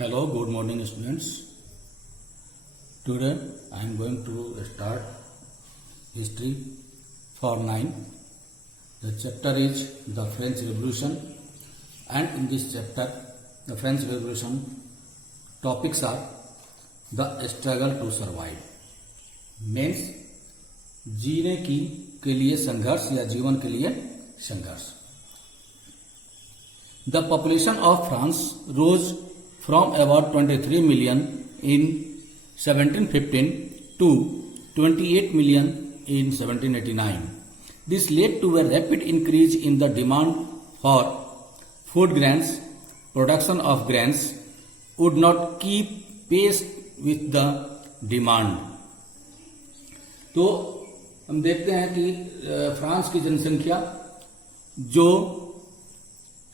Hello, good morning students. Today I am going to start history for 9. The chapter is the French Revolution, and in this chapter the French Revolution topics are the struggle to survive, means जीने की के लिए संघर्ष या जीवन के लिए संघर्ष. The population of France rose from about 23 million in 1715 to 28 million in 1789. This led to a rapid increase in the demand for food grains. Production of grains would not keep pace with the demand. तो हम देखते हैं कि France की जनसंख्या जो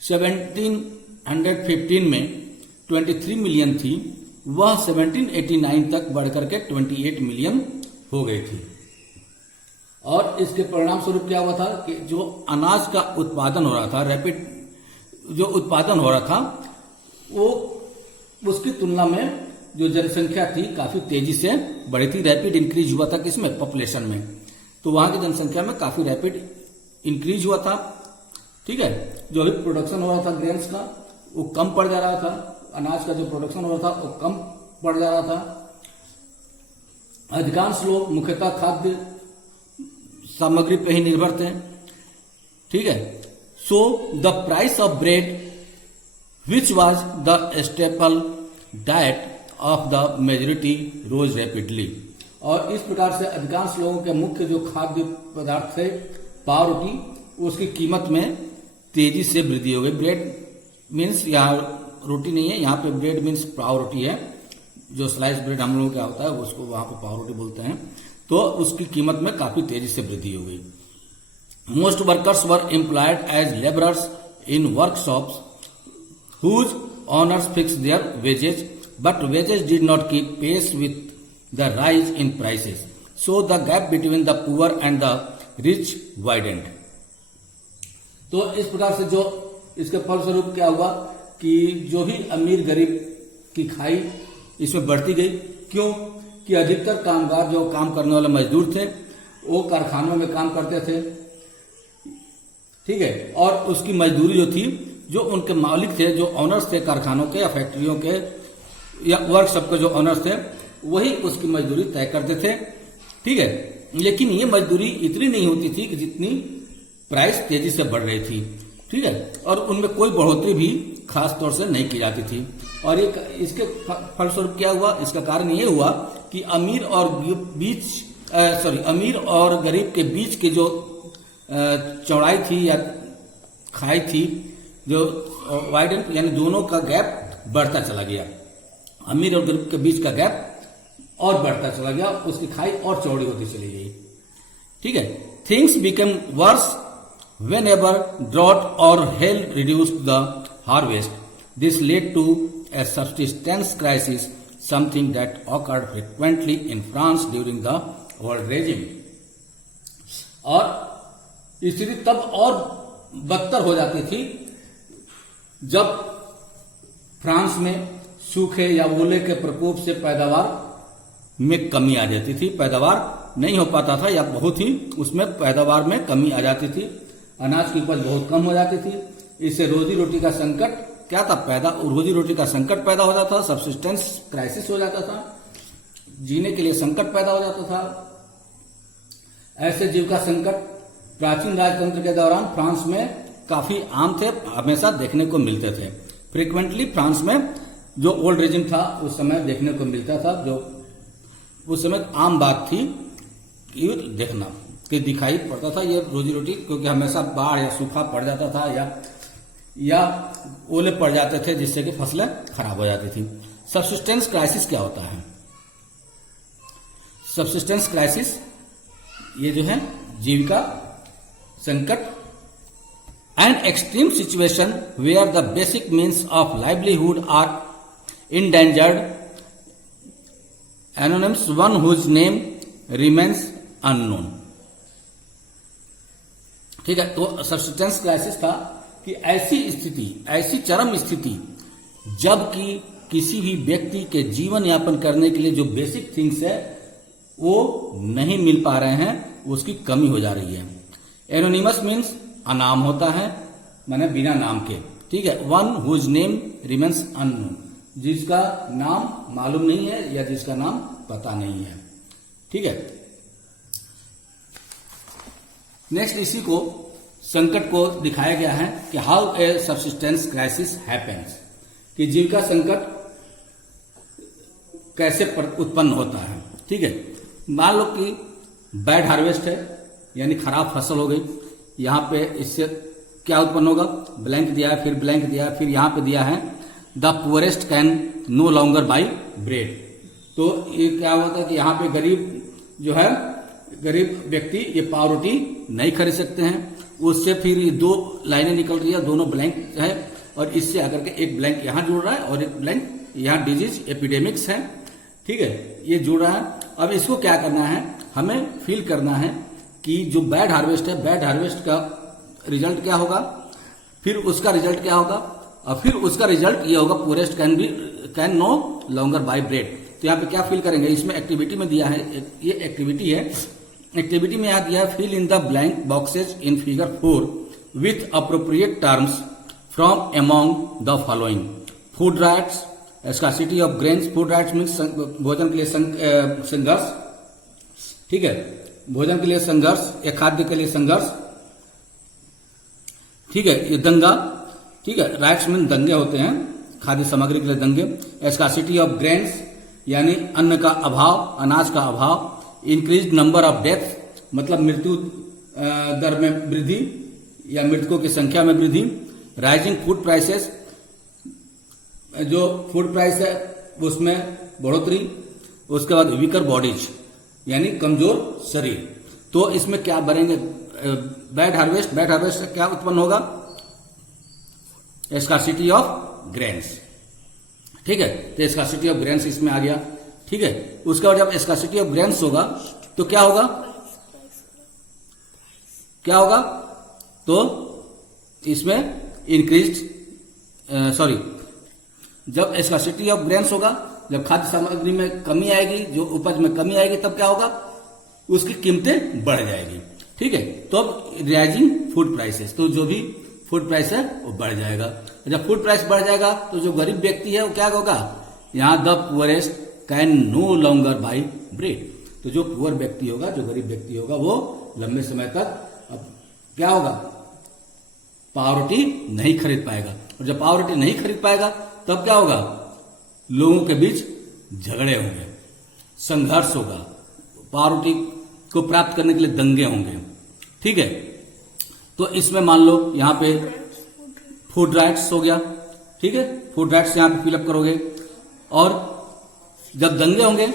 1715 में 23 million थी, वह 1789 तक बढ़कर के 28 मिलियन हो गई थी. और इसके परिणाम स्वरूप क्या हुआ था कि जो अनाज का उत्पादन हो रहा था, रैपिड जो उत्पादन हो रहा था, वो उसकी तुलना में जो जनसंख्या थी काफी तेजी से बढ़ी थी. रैपिड इंक्रीज हुआ था किसमें? पॉपुलेशन में. तो वहां की जनसंख्या में काफी रैपिड इंक्रीज हुआ था. ठीक है. जो भी प्रोडक्शन हो रहा था ग्रेन्स का, वो कम पड़ जा रहा था. अनाज का जो प्रोडक्शन हो रहा था वो कम पड़ जा रहा था. अधिकांश लोग मुख्यतः खाद्य सामग्री पर ही निर्भर थे. ठीक है. So the price of bread which was the staple diet of the majority rose rapidly. और इस प्रकार से अधिकांश लोगों के मुख्य जो खाद्य पदार्थ थे, पाव रोटी, उसकी कीमत में तेजी से वृद्धि हो गई. ब्रेड मीन्स यहाँ रोटी नहीं है, यहाँ पे ब्रेड मीन्स पाव रोटी है. जो स्लाइस ब्रेड हम लोगों का होता है उसको वहां पे पाव रोटी बोलते हैं. तो उसकी कीमत में काफी तेजी से वृद्धि हो गई. Most workers were employed as labourers in workshops whose owners fix their wages, but wages did not keep pace with the rise in prices. So the gap between the poor and the rich widened. तो इस प्रकार से जो इसके फलस्वरूप क्या हुआ कि जो भी अमीर गरीब की खाई इसमें बढ़ती गई. क्यों? कि अधिकतर कामगार जो काम करने वाले मजदूर थे वो कारखानों में काम करते थे. ठीक है. और उसकी मजदूरी जो थी, जो उनके मालिक थे, जो ऑनर्स थे कारखानों के या फैक्ट्रियों के या वर्कशॉप के जो ऑनर्स थे, वही उसकी मजदूरी तय करते थे. ठीक है. लेकिन ये मजदूरी इतनी नहीं होती थी कि जितनी प्राइस तेजी से बढ़ रही थी. ठीक है. और उनमें कोई बढ़ोतरी भी खास तौर से नहीं की जाती थी. और इसके फलस्वरूप क्या हुआ? इसका कारण ये हुआ कि अमीर और गरीब के बीच की जो चौड़ाई थी या खाई थी, जो वाइडन, यानी दोनों का गैप बढ़ता चला गया. अमीर और गरीब के बीच का गैप और बढ़ता चला गया, उसकी खाई और चौड़ी होती चली गई. ठीक है. Things become verse whenever drought or hail reduced the harvest. This led to a subsistence crisis, something that occurred frequently in France during the old regime. और स्थिति तब और बदतर हो जाती थी जब फ्रांस में सूखे या ओले के प्रकोप से पैदावार में कमी आ जाती थी. पैदावार नहीं हो पाता था या बहुत ही उसमें पैदावार में कमी आ जाती थी. अनाज की उपज बहुत कम हो जाती थी. इससे रोजी रोटी का संकट क्या था? रोजी रोटी का संकट पैदा हो जाता था. सब्सिस्टेंस क्राइसिस हो जाता था. जीने के लिए संकट पैदा हो जाता था. ऐसे जीविका संकट प्राचीन राजतंत्र के दौरान फ्रांस में काफी आम थे, हमेशा देखने को मिलते थे. फ्रिक्वेंटली फ्रांस में जो ओल्ड रेजिम था उस समय देखने को मिलता था. जो उस समय आम बात थी कि देखना कि दिखाई पड़ता था ये रोजी रोटी, क्योंकि हमेशा बाढ़ या सूखा पड़ जाता था या ओले पड़ जाते थे, जिससे कि फसलें खराब हो जाती थी. सब्सिस्टेंस क्राइसिस क्या होता है? सब्सिस्टेंस क्राइसिस ये जो है जीविका संकट, an extreme situation where the basic means of livelihood are endangered. Anonymous one whose name remains unknown. ठीक है. तो सब्सिस्टेंस क्राइसिस था कि ऐसी चरम स्थिति जबकि किसी भी व्यक्ति के जीवन यापन करने के लिए जो बेसिक थिंग्स है वो नहीं मिल पा रहे हैं, उसकी कमी हो जा रही है। एनोनिमस मीन्स अनाम होता है, माने बिना नाम के, ठीक है। One whose name remains unknown, जिसका नाम मालूम नहीं है या जिसका नाम पता नहीं है, ठीक है। नेक्स्ट इसी को संकट को दिखाया गया है कि how a subsistence crisis happens, कि जीविका संकट कैसे उत्पन्न होता है, ठीक है। मान लो कि बैड हार्वेस्ट है, यानी खराब फसल हो गई, यहां पे इससे क्या उत्पन्न होगा, ब्लैंक दिया है, फिर ब्लैंक दिया है, फिर यहां पे दिया है the poorest can no longer buy bread. तो ये क्या होता है कि यहाँ पे गरीब जो है, गरीब व्यक्ति ये पाव रोटी नहीं खरीद सकते हैं। उससे फिर ये दो लाइनें निकल रही है, दोनों ब्लैंक है, और इससे आकर के एक ब्लैंक यहाँ जुड़ रहा है और एक ब्लैंक यहाँ डिजीज एपिडेमिक्स है, ठीक है, ये जुड़ रहा है। अब इसको क्या करना है, हमें फील करना है कि जो बैड हार्वेस्ट है, बैड हार्वेस्ट का रिजल्ट क्या होगा, फिर उसका रिजल्ट क्या होगा, और फिर उसका रिजल्ट ये होगा poorest can no longer buy bread. तो यहाँ पे क्या फील करेंगे, इसमें एक्टिविटी में दिया है, ये एक्टिविटी है, एक्टिविटी में यहाँ दिया है fill in the blank boxes in figure 4 with appropriate terms from among the following. Food riots, scarcity of grains, food riots means भोजन के लिए संघर्ष, ठीक है, भोजन के लिए संघर्ष या खाद्य के लिए संघर्ष, ठीक है, ये दंगा, ठीक है, राइट्स मीन दंगे होते हैं, खाद्य सामग्री के लिए दंगे। स्कार्सिटी ऑफ ग्रेन्स यानी अन्न का अभाव, अनाज का अभाव। इंक्रीज नंबर ऑफ डेथ मतलब मृत्यु दर में वृद्धि या मृतकों की संख्या में वृद्धि। राइजिंग फूड प्राइसेस, जो फूड प्राइस है उसमें बढ़ोतरी। उसके बाद वीकर बॉडीज यानी कमजोर शरीर। तो इसमें क्या बनेंगे, बैड हार्वेस्ट, बैड हार्वेस्ट से क्या उत्पन्न होगा, स्कार्सिटी ऑफ ग्रेन्स, ठीक है। तो स्कार्सिटी ऑफ ग्रेन्स इसमें आ गया, ठीक है। उसके बाद जब स्कार्सिटी ऑफ ग्रेन्स होगा तो क्या होगा, क्या होगा, तो इसमें इंक्रीज जब स्कार्सिटी ऑफ ग्रेन्स होगा, जब खाद्य सामग्री में कमी आएगी, जो उपज में कमी आएगी, तब क्या होगा, उसकी कीमतें बढ़ जाएगी, ठीक है। तो अब राइजिंग फूड प्राइसेस, तो जो भी फूड प्राइस है वो बढ़ जाएगा। जब फूड प्राइस बढ़ जाएगा तो जो गरीब व्यक्ति है वो क्या होगा, यहाँ the poorest can no longer buy bread. तो जो पुअर व्यक्ति होगा, जो गरीब व्यक्ति होगा, वो लंबे समय तक अब क्या होगा, पाव रोटी नहीं खरीद पाएगा। और जब पाव रोटी नहीं खरीद पाएगा तब क्या होगा, लोगों के बीच झगड़े होंगे, संघर्ष होगा, पाव रोटी को प्राप्त करने के लिए दंगे होंगे, ठीक है। तो इसमें मान लो यहाँ पे फूड राइट्स हो गया, ठीक है, फूड राइट्स यहाँ पे फिलअप करोगे। और जब दंगे होंगे,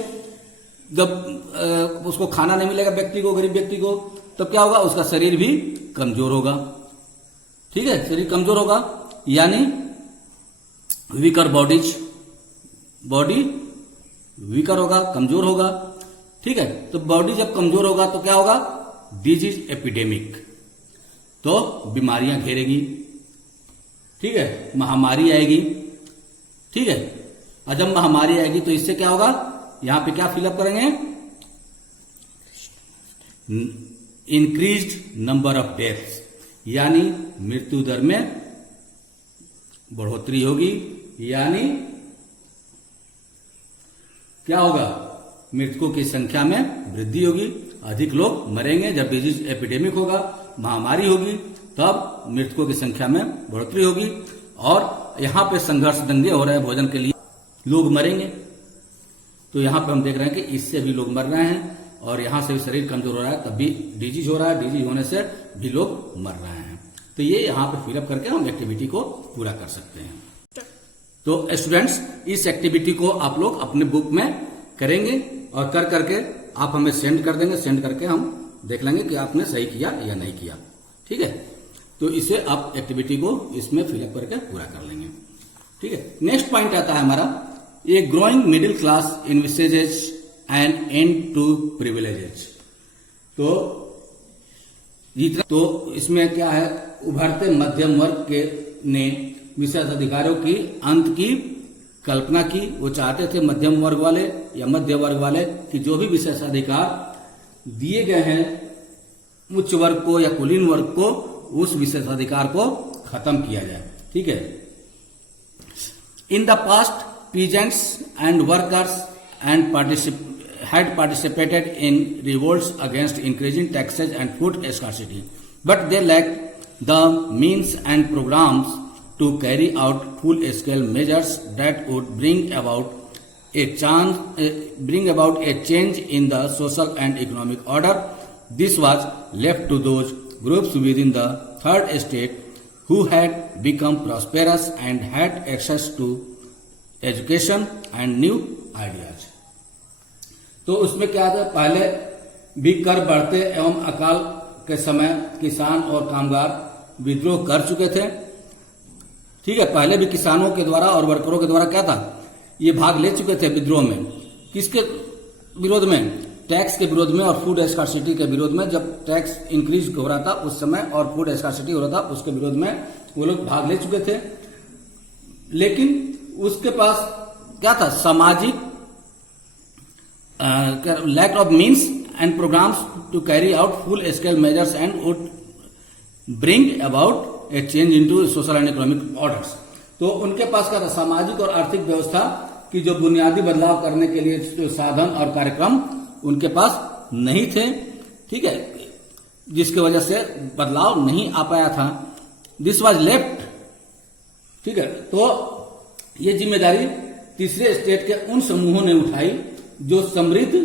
जब उसको खाना नहीं मिलेगा व्यक्ति को, गरीब व्यक्ति को, तब क्या होगा, उसका शरीर भी कमजोर होगा, ठीक है, शरीर कमजोर होगा, यानी वीकर बॉडीज, बॉडी वीकर होगा, कमजोर होगा, ठीक है। तो बॉडी जब कमजोर होगा तो क्या होगा, डिजीज एपिडेमिक, तो बीमारियां घेरेगी, ठीक है, महामारी आएगी, ठीक है। और जब महामारी आएगी तो इससे क्या होगा, यहां पे क्या फिलअप करेंगे, इंक्रीज्ड नंबर ऑफ डेथ्स, यानी मृत्यु दर में बढ़ोतरी होगी, यानी क्या होगा, मृतकों की संख्या में वृद्धि होगी, अधिक लोग मरेंगे। जब डिजीज एपिडेमिक होगा, महामारी होगी, तब मृतकों की संख्या में बढ़ोतरी होगी। और यहां पे संघर्ष, दंगे हो रहे हैं भोजन के लिए, लोग मरेंगे। तो यहां पे हम देख रहे हैं कि इससे भी लोग मर रहे हैं, और यहां से भी शरीर कमजोर हो रहा है, तब भी डिजीज हो रहा है, डिजीज होने से भी लोग मर रहे हैं। तो ये यहां पे फिलअप करके हम एक्टिविटी को पूरा कर सकते हैं। तो स्टूडेंट्स, इस एक्टिविटी को आप लोग अपने बुक में करेंगे और कर करके आप हमें सेंड कर देंगे। सेंड करके हम देख लेंगे कि आपने सही किया या नहीं किया, ठीक है। तो इसे आप एक्टिविटी को इसमें फिलअप करके पूरा कर लेंगे, ठीक है। नेक्स्ट पॉइंट आता है हमारा, a growing middle class envisages and end to privileges. तो इसमें क्या है, उभरते मध्यम वर्ग के ने विशेष अधिकारों की अंत की कल्पना की। वो चाहते थे मध्यम वर्ग वाले या मध्य वर्ग वाले कि जो भी विशेषाधिकार दिए गए हैं उच्च वर्ग को या कुलीन वर्ग को, उस विशेषाधिकार को खत्म किया जाए। ठीक है। In the past peasants and workers and had participated in revolts against increasing taxes and food scarcity, but they lacked the means and programs to carry out full-scale measures that would bring about a change in the social and economic order. This was left to those groups within the third estate who had become prosperous and had access to education and new ideas. तो उसमें क्या था, पहले भी कर बढ़ते एवं अकाल के समय किसान और कामगार विद्रोह कर चुके थे। ठीक है। पहले भी किसानों के द्वारा और वर्करों के द्वारा क्या था, ये भाग ले चुके थे विद्रोह में। किसके विरोध में? टैक्स के विरोध में और फूड स्कार्सिटी के विरोध में। जब टैक्स इंक्रीज हो रहा था उस समय और फूड स्कार्सिटी हो रहा था, उसके विरोध में वो लोग भाग ले चुके थे। लेकिन उसके पास क्या था, सामाजिक lack of means and programmes to carry out full scale measures and would bring about a change into social and economic orders. तो उनके पास क्या था, सामाजिक और आर्थिक व्यवस्था की जो बुनियादी बदलाव करने के लिए जो साधन और कार्यक्रम उनके पास नहीं थे। ठीक है। जिसकी वजह से बदलाव नहीं आ पाया था। This was left. ठीक है। तो ये जिम्मेदारी तीसरे स्टेट के उन समूहों ने उठाई जो समृद्ध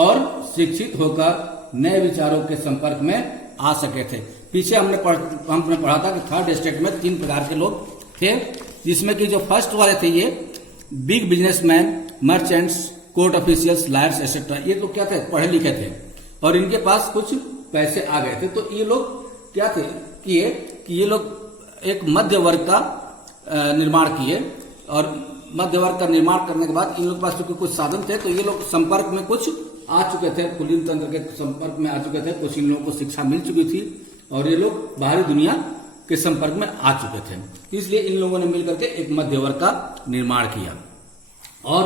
और शिक्षित होकर नए विचारों के संपर्क में आ सके थे। पीछे हमने पढ़ा था कि थर्ड स्टेट में 3 प्रकार के लोग थे, जिसमें कि जो फर्स्ट वाले थे ये big businessman, merchants, court officials, lawyers etcetera. ये लोग क्या थे, पढ़े लिखे थे और इनके पास कुछ पैसे आ गए थे। तो ये लोग क्या थे कि ये लोग एक मध्य वर्ग का निर्माण किए और मध्य वर्ग का निर्माण करने के बाद इन लोगों के पास चूंकि कुछ साधन थे तो ये लोग संपर्क में कुछ आ चुके थे, कुलीन तंत्र के संपर्क में आ चुके थे। कुछ इन लोगों को शिक्षा मिल चुकी थी और ये लोग बाहरी दुनिया के संपर्क में आ चुके थे। इसलिए इन लोगों ने मिलकर के एक मध्य वर्ग का निर्माण किया और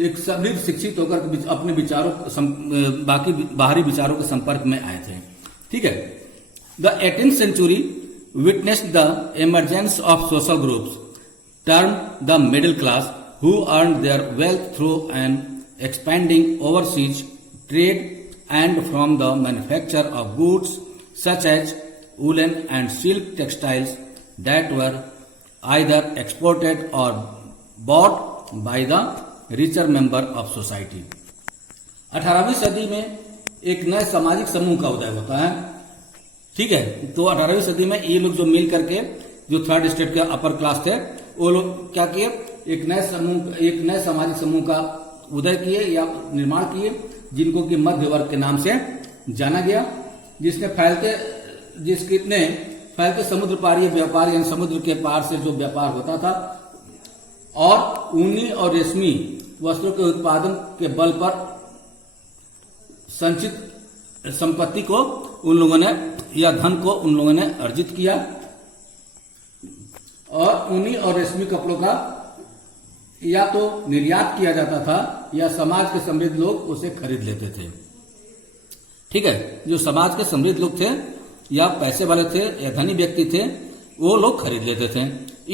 एक समृद्ध शिक्षित होकर अपने विचारों बाकी बाहरी विचारों के संपर्क में आए थे। ठीक है। The 18th century witnessed the emergence of social groups termed the middle class, who earned their wealth through an expanding overseas trade and from the manufacture of goods such as woolen and silk textiles that were either exported or bought by the richer member of society। 18वीं सदी में एक नए सामाजिक समूह का उदय होता है। ठीक है। तो 18वीं सदी में ये लोग जो मिल करके जो थर्ड स्टेट के अपर क्लास थे वो लोग क्या किए, एक नए सामाजिक समूह का उदय किए या निर्माण किए, जिनको कि मध्य वर्ग के नाम से जाना गया, जिसने फैलते समुद्र पारीय व्यापार यानी समुद्र के पार से जो व्यापार होता था और ऊनी और रेशमी वस्त्रों के उत्पादन के बल पर संचित संपत्ति को उन लोगों ने या धन को उन लोगों ने अर्जित किया और ऊनी और रेशमी कपड़ों का या तो निर्यात किया जाता था या समाज के समृद्ध लोग उसे खरीद लेते थे। ठीक है। जो समाज के समृद्ध लोग थे या पैसे वाले थे या धनी व्यक्ति थे वो लोग खरीद लेते थे।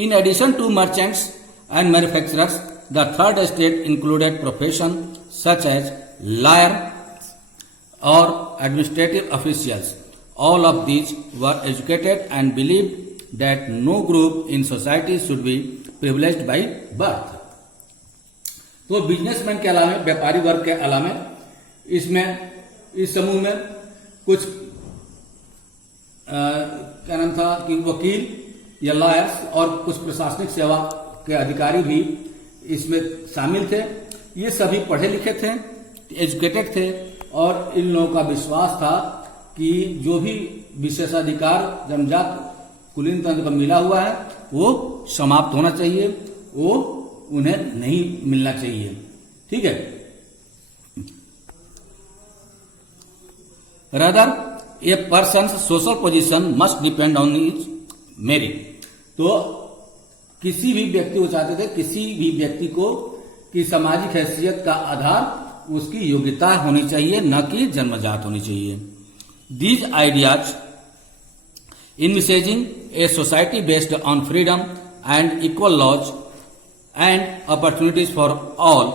In addition to merchants and manufacturers the third state included profession such as lawyer और administrative officials. All of these were educated and believed that no group in society should be privileged by birth। तो businessman के अलावा, व्यापारी वर्ग के अलावा इस समूह में कुछ क्या नाम था कि वकील या लॉयर्स और कुछ प्रशासनिक सेवा के अधिकारी भी इसमें शामिल थे। ये सभी पढ़े लिखे थे, एजुकेटेड थे और इन लोगों का विश्वास था कि जो भी विशेषाधिकार जन्मजात कुलीन तंत्र का मिला हुआ है वो समाप्त होना चाहिए, वो उन्हें नहीं मिलना चाहिए। ठीक है। Rather a person social position must depend on his merit. तो किसी भी व्यक्ति को चाहते थे, किसी भी व्यक्ति को की सामाजिक हैसियत का आधार उसकी योग्यता होनी चाहिए, न कि जन्मजात होनी चाहिए। These ideas envisaging a society based on freedom and equal laws and opportunities for all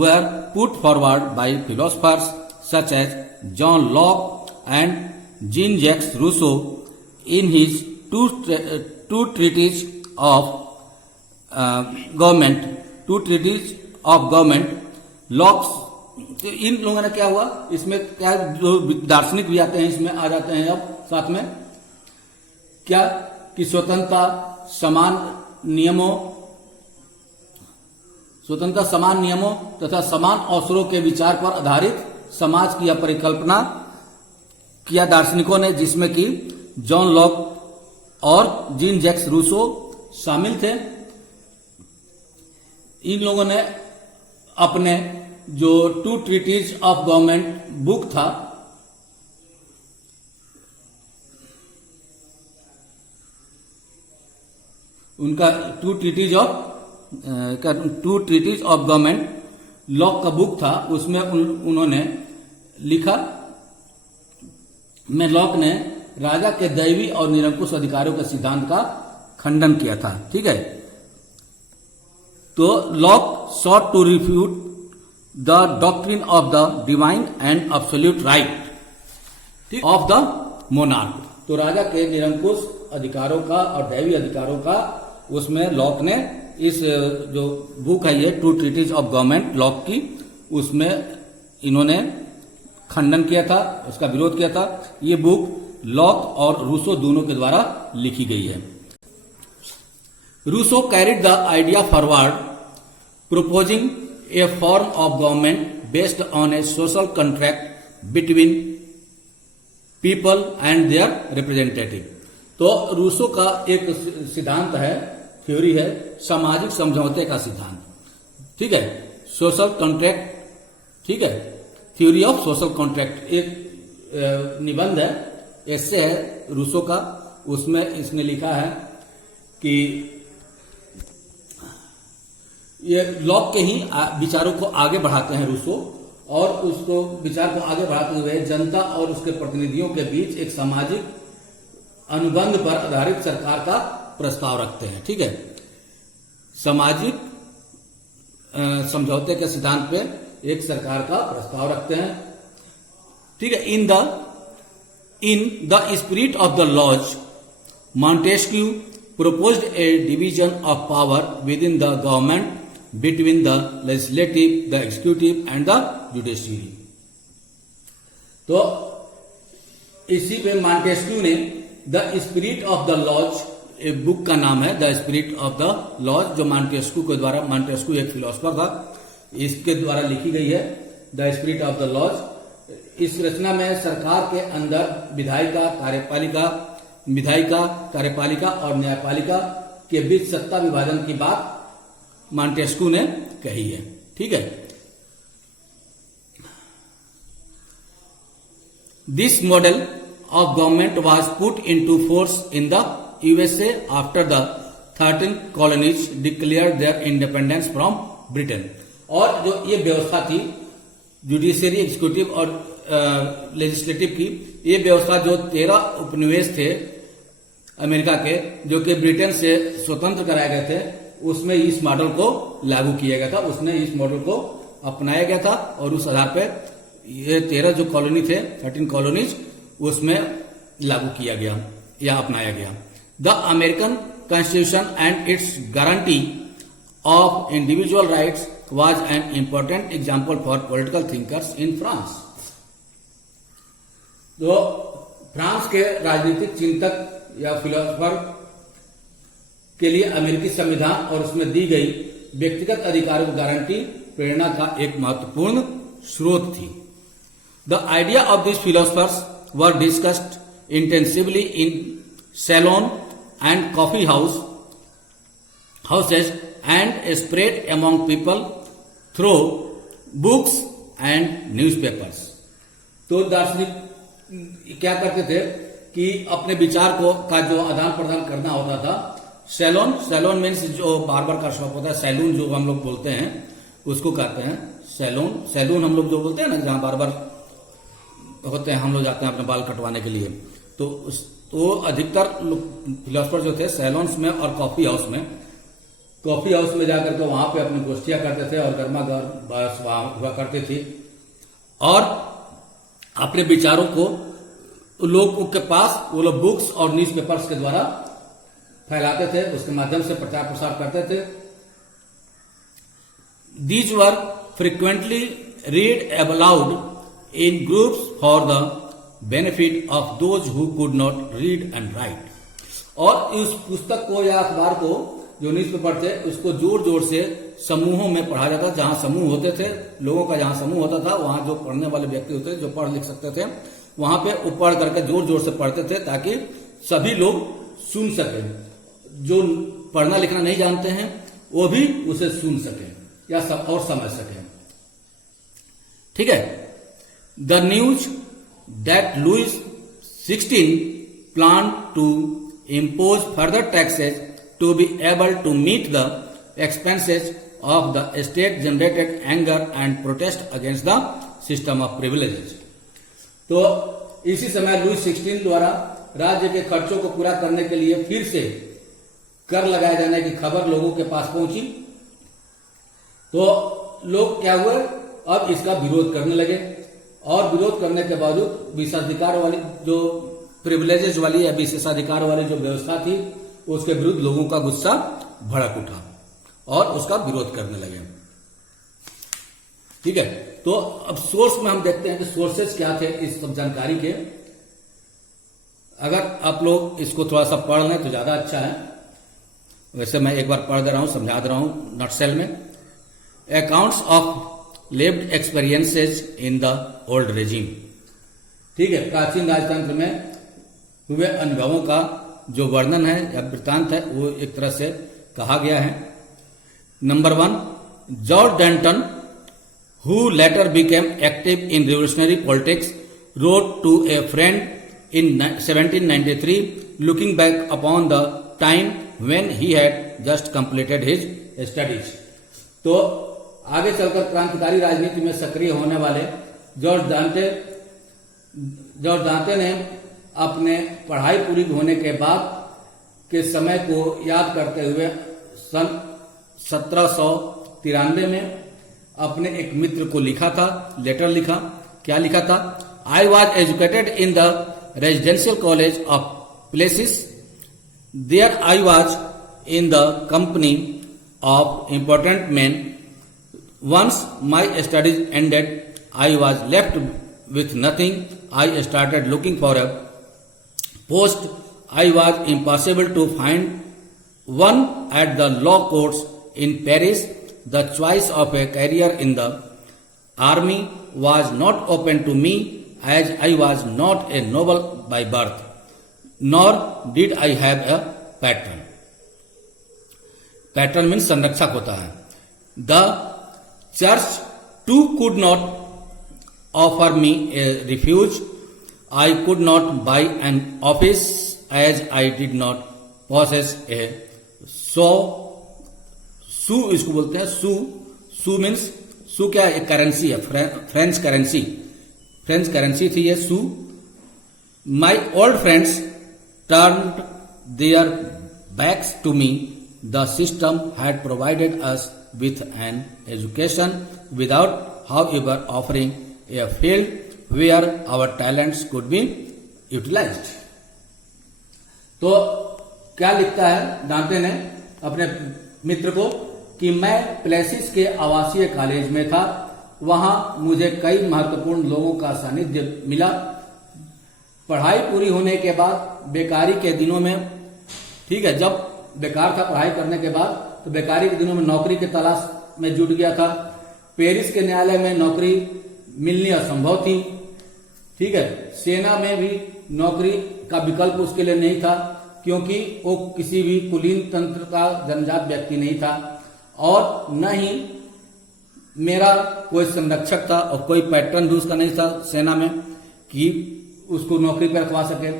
were put forward by philosophers such as John Locke and Jean-Jacques Rousseau in his two treatises of government. Locke, इन लोगों ने क्या हुआ, इसमें क्या जो दार्शनिक भी आते हैं इसमें आ जाते हैं अब साथ में, क्या कि स्वतंत्रता समान नियमों तथा समान अवसरों के विचार पर आधारित समाज की परिकल्पना किया दार्शनिकों ने, जिसमें कि जॉन लॉक और जीन जैक्स रूसो शामिल थे। इन लोगों ने अपने जो two treatises of government book था, उनका two treatises of government Locke का बुक था, उसमें उन्होंने लिखा में लॉक ने राजा के दैवी और निरंकुश अधिकारों के सिद्धांत का खंडन किया था। ठीक है, तो lock sought to refute the doctrine of the divine and absolute right of the monarch। तो राजा के निरंकुश अधिकारों का और दैवी अधिकारों का उसमें लॉक ने इस जो बुक है ये two treatises of government Locke की, उसमें इन्होंने खंडन किया था, उसका विरोध किया था। ये बुक लॉक और रूसो दोनों के द्वारा लिखी गई है। Rousseau carried the idea forward, proposing a form of government based on a social contract between people and their representative। तो रूसो का एक सिद्धांत है, थ्योरी है, सामाजिक समझौते का सिद्धांत। ठीक है, सोशल कॉन्ट्रैक्ट, ठीक है, थ्योरी ऑफ सोशल कॉन्ट्रैक्ट एक निबंध है, ऐसे है रूसो का। उसमें इसने लिखा है कि ये लॉक के ही विचारों को आगे बढ़ाते हैं रूसो, और उसको विचार को आगे बढ़ाते हुए जनता और उसके प्रतिनिधियों के बीच एक सामाजिक अनुबंध पर आधारित सरकार का प्रस्ताव रखते हैं। ठीक है, सामाजिक समझौते के सिद्धांत पे एक सरकार का प्रस्ताव रखते हैं। ठीक है, in the spirit of the laws Montesquieu proposed a division of power within the government between the legislative, the executive and the judiciary। तो इसी पे मॉन्टेस्क्यू ने the spirit of the laws, एक बुक का नाम है the spirit of the laws, जो Montesquieu के द्वारा, मॉन्टेस्क्यू एक फिलोसफर था, इसके द्वारा लिखी गई है the spirit of the laws. इस रचना में सरकार के अंदर विधायिका, कार्यपालिका और न्यायपालिका के बीच सत्ता विभाजन की बात मॉन्टेस्क्यू ने कही है। ठीक है, this model of government was put into force in the USA after the 13 colonies declare their independence from Britain. और जो ये व्यवस्था थी जुडिशियरी, एग्जीक्यूटिव और लेजिस्लेटिव की, ये व्यवस्था जो 13 उपनिवेश थे अमेरिका के, जो कि ब्रिटेन से स्वतंत्र कराए गए थे, उसमें इस मॉडल को लागू किया गया था। उसने इस मॉडल को अपनाया गया था और उस आधार पर ये 13 जो कॉलोनी थे, 13 कॉलोनीज, उसमें लागू किया गया या अपनाया गया। The American constitution and it's guarantee of individual rights was an important example for political thinkers in France। तो फ्रांस के राजनीतिक चिंतक या फिलोसफर के लिए अमेरिकी संविधान और उसमें दी गई व्यक्तिगत अधिकारों की गारंटी प्रेरणा का एक महत्वपूर्ण स्रोत थी। The idea of this philosophers were discussed intensively in salon and coffee houses and spread among people through books and newspapers। तो दार्शनिक क्या करते थे कि अपने विचार को का जो आदान प्रदान करना होता था, सैलून, सैलून मीन्स जो बार्बर का शॉप होता है, सैलून जो हम लोग बोलते हैं उसको कहते हैं सैलून। सैलून हम लोग जो बोलते हैं ना, जहाँ बार्बर होते हैं, हम लोग जाते हैं अपने बाल कटवाने के लिए। तो अधिकतर फिलोसफर जो थे सैलून्स में और कॉफी हाउस में जाकर के वहां पे अपनी गोष्ठियां करते थे और गर्मा गर्म बहस हुआ करती थी और अपने विचारों को लोगों के पास वो लोग बुक्स और न्यूज पेपर्स के द्वारा फैलाते थे, उसके माध्यम से प्रचार प्रसार करते थे। These were frequently read allowed in groups for the benefit of those who could not read and right. और इस पुस्तक को या अखबार को, जो न्यूज पेपर थे, उसको जोर जोर से समूहों में पढ़ा जाता। जहां समूह होते थे, लोगों का जहां समूह होता था, वहां जो पढ़ने वाले व्यक्ति होते थे, जो पढ़ लिख सकते थे, वहां पे वो पढ़ करके जोर जोर से पढ़ते थे ताकि सभी लोग सुन सके। जो पढ़ना लिखना नहीं जानते हैं वो भी उसे सुन सके या और समझ सके। ठीक है। The news that Louis 16 plan to impose further taxes to be able to meet the expenses of the state generated anger and protest against the system of privileges। तो इसी समय लुइस 16 द्वारा राज्य के खर्चों को पूरा करने के लिए फिर से कर लगाए जाने की खबर लोगों के पास पहुंची। तो लोग क्या हुए, अब इसका विरोध करने लगे और विरोध करने के बावजूद विशेषाधिकार वाली जो प्रिविलेजेस वाली या विशेषाधिकार वाली जो व्यवस्था थी, उसके विरुद्ध लोगों का गुस्सा भड़क उठा और उसका विरोध करने लगे। ठीक है। तो अब सोर्स में हम देखते हैं कि सोर्सेज क्या थे इस सब जानकारी के। अगर आप लोग इसको थोड़ा सा पढ़ लें तो ज्यादा अच्छा है। वैसे मैं एक बार पढ़ दे रहा हूं, समझा दे रहा हूं नटसेल में। Accounts of lived experiences in the old regime. ठीक है। प्राचीन राजतंत्र में हुए अनुभवों का जो वर्णन है या वृत्तांत है वो एक तरह से कहा गया है। Number 1, George Danton, who later became active in revolutionary politics, wrote to a friend in 1793 looking back upon the time when he had just completed his studies. तो आगे चलकर क्रांतिकारी राजनीति में सक्रिय होने वाले जॉर्ज दांते ने अपने पढ़ाई पूरी होने के बाद के समय को याद करते हुए सन 1793 में अपने एक मित्र को लिखा था, लेटर लिखा। क्या लिखा था? I was educated in the residential college of Plessis, there I was in the company of important man. Once my studies ended, I was left with nothing. I started looking for a post. I was impossible to find one at the law courts in Paris. The choice of a career in the army was not open to me as I was not a noble by birth, nor did I have a patron. Patron means संरक्षक होता है। The church too could not offer me a refuge. I could not buy an office as I did not possess a sou। इसको बोलते हैं सू means, सू क्या है? Currency है, French currency थी ये sou. My old friends turned their backs to me. The system had provided us with an education without however offering a field where our talents could be utilized। तो क्या लिखता है दांते ने अपने मित्र को कि मैं प्लेसिस के आवासीय कॉलेज में था, वहां मुझे कई महत्वपूर्ण लोगों का सानिध्य मिला। पढ़ाई पूरी होने के बाद बेकारी के दिनों में, ठीक है, जब बेकार था पढ़ाई करने के बाद, तो बेकारी के दिनों में नौकरी की तलाश में जुट गया था। पेरिस के न्यायालय में नौकरी मिलनी असंभव थी। ठीक है। सेना में भी नौकरी का विकल्प उसके लिए नहीं था क्योंकि वो किसी भी कुलीन तंत्र का जन्मजात व्यक्ति नहीं था और न ही मेरा कोई संरक्षक था और कोई पैटर्न भी उसका नहीं था सेना में कि उसको नौकरी पर रखवा सके।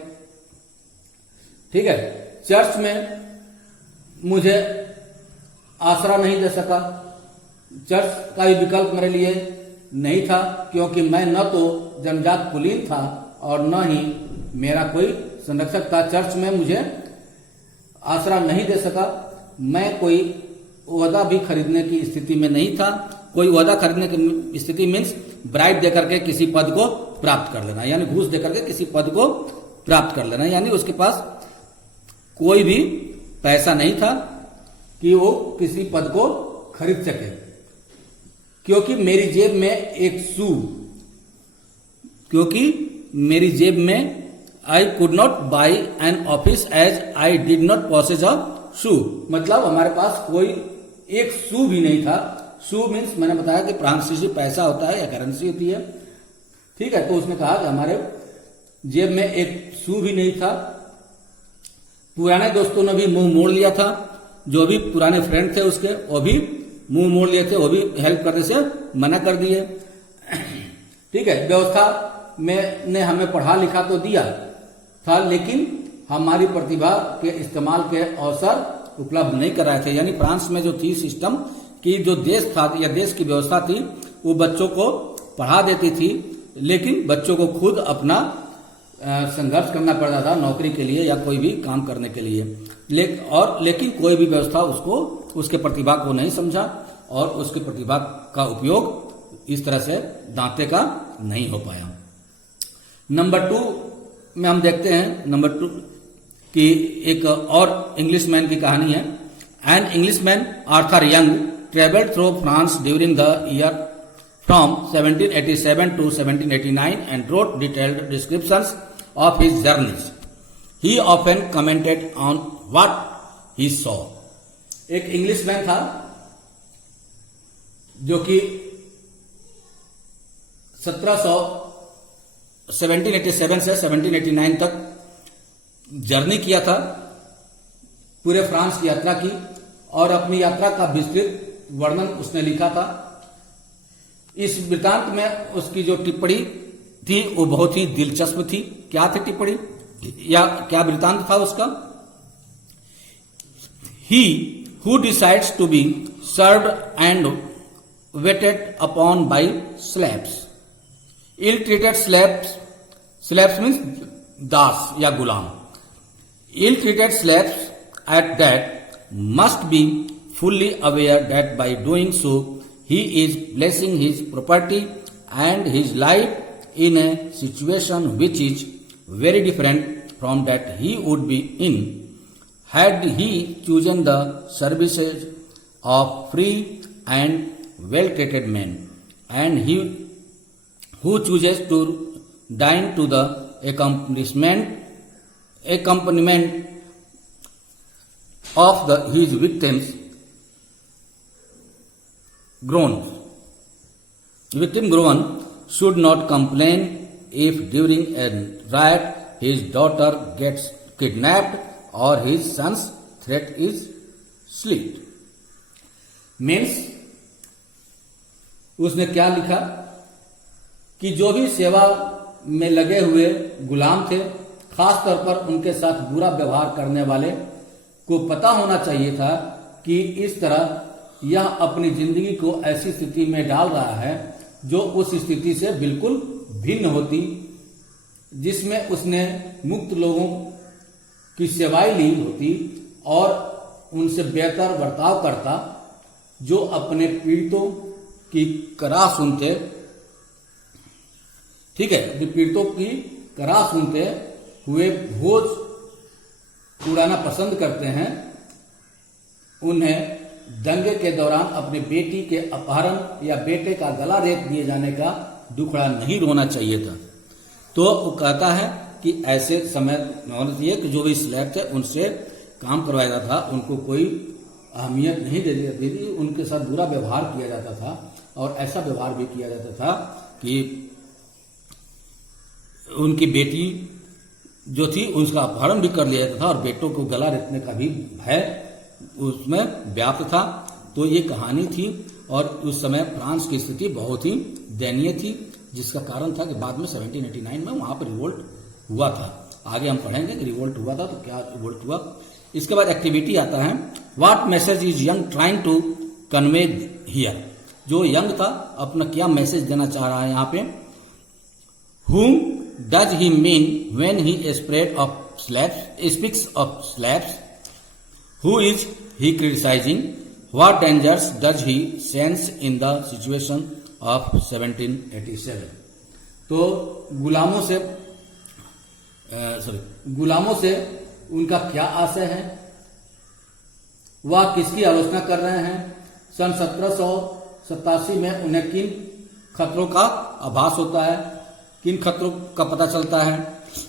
ठीक है। चर्च में मुझे आसरा नहीं दे सका। चर्च का भी विकल्प मेरे लिए नहीं था, क्योंकि मैं न तो जन्मजात कुलीन था और न ही मेरा कोई संरक्षक था। चर्च में मुझे आसरा नहीं दे सका। मैं कोई ओहदा भी खरीदने की स्थिति में नहीं था। कोई ओहदा खरीदने की स्थिति मीन्स ब्राइब देकर के किसी पद को प्राप्त कर लेना, यानी घूस देकर के किसी पद को प्राप्त कर लेना, यानी उसके पास कोई भी पैसा नहीं था कि वो किसी पद को खरीद सके। क्योंकि मेरी जेब में एक शू, क्योंकि मेरी जेब में I could not buy an office as I did not possess a sou, मतलब हमारे पास कोई एक शू भी नहीं था। शू मीन्स मैंने बताया कि फ्रांसीसी पैसा होता है या करेंसी होती है, ठीक है। तो उसने कहा कि हमारे जेब में एक शू भी नहीं था। पुराने दोस्तों ने भी मुंह मोड़ लिया था, जो भी पुराने फ्रेंड थे उसके वो भी मुंह मोड़ लिए थे, वो भी हेल्प करने से मना कर दिए, ठीक है। व्यवस्था में ने हमें पढ़ा लिखा तो दिया था, लेकिन हमारी प्रतिभा के इस्तेमाल के अवसर उपलब्ध नहीं कर रहे थे। यानी फ्रांस में जो थी सिस्टम की जो देश था या देश की व्यवस्था थी, वो बच्चों को पढ़ा देती थी, लेकिन बच्चों को खुद अपना संघर्ष करना पड़ता था नौकरी के लिए या कोई भी काम करने के लिए। लेकिन कोई भी व्यवस्था उसको उसके प्रतिभा को नहीं समझा और उसकी प्रतिभा का उपयोग इस तरह से दांते का नहीं हो पाया। नंबर 2 में हम देखते हैं, नंबर 2 की एक और इंग्लिशमैन की कहानी है। An Englishman Arthur Young travelled through France during the year from 1787 to 1789 and wrote detailed descriptions of his journeys. He often commented on what he saw. एक इंग्लिशमैन था जो कि 1787 से 1789 तक जर्नी किया था, पूरे फ्रांस की यात्रा की और अपनी यात्रा का विस्तृत वर्णन उसने लिखा था। इस वृत्तांत में उसकी जो टिप्पणी थी वो बहुत ही दिलचस्प थी। क्या थी टिप्पणी या क्या वृत्तांत था उसका? He who decides to be served and waited upon by slaves, ill-treated slaves means दास या गुलाम, ill-treated slaves at that must be fully aware that by doing so he is placing his property and his life in a situation which is very different from that he would be in had he chosen the services of free and well-treated men, and he who chooses to dine to the accompaniment of his victims Victim groan should not complain if during a riot his daughter gets kidnapped or his son's throat is slit. Means उसने क्या लिखा कि जो भी सेवा में लगे हुए गुलाम थे, खास तौर पर उनके साथ बुरा व्यवहार करने वाले को पता होना चाहिए था कि इस तरह यह अपनी जिंदगी को ऐसी स्थिति में डाल रहा है जो उस स्थिति से बिल्कुल भिन्न होती, जिसमें उसने मुक्त लोगों की सेवाएं ली होती और उनसे बेहतर बर्ताव करता, जो अपने पीड़ितों की कराह सुनते, ठीक है, पीड़ितों की कराह सुनते हुए भोज उड़ाना पसंद करते हैं। उन्हें दंगे के दौरान अपनी बेटी के अपहरण या बेटे का गला रेत दिए जाने का दुखड़ा नहीं रोना चाहिए था। तो वो कहता है कि ऐसे समय होना चाहिए कि जो भी स्लैब थे उनसे काम करवाया जाता था, उनको कोई अहमियत नहीं दे जाती थी, उनके साथ बुरा व्यवहार किया जाता था और ऐसा व्यवहार भी किया जाता था कि उनकी बेटी जो थी उसका अपहरण भी कर लिया जाता था और बेटों को गला रेतने का भी भय उसमें व्याप्त था। तो ये कहानी थी और उस समय फ्रांस की स्थिति बहुत ही दयनीय थी, जिसका कारण था कि बाद में 1789 में वहां पर रिवोल्ट हुआ था। आगे हम पढ़ेंगे कि रिवोल्ट हुआ था तो क्या रिवोल्ट हुआ इसके बाद एक्टिविटी आता है, what message is Young trying to convey here. जो यंग था अपना क्या मैसेज देना चाह रहा है यहाँ पे। Whom does he mean when he speaks of slaves? Who is he criticizing? What dangers does he sense in the situation of 1787? तो गुलामों से उनका क्या आशय है, वह किसकी आलोचना कर रहे हैं, सन 1787 में उन्हें किन खतरों का आभास होता है, किन खतरों का पता चलता है।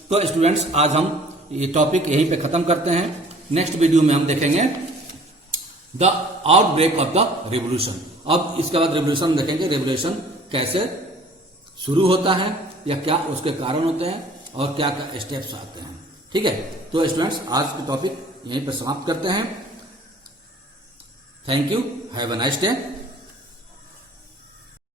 तो स्टूडेंट्स आज हम ये टॉपिक यहीं पे खत्म करते हैं। नेक्स्ट वीडियो में हम देखेंगे the outbreak of the revolution. अब इसके बाद रिवोल्यूशन देखेंगे, रिवोल्यूशन कैसे शुरू होता है या क्या उसके कारण होते हैं और क्या क्या स्टेप्स आते हैं। ठीक है, तो स्टूडेंट्स आज के टॉपिक यहीं पर समाप्त करते हैं। Thank you, have a nice day.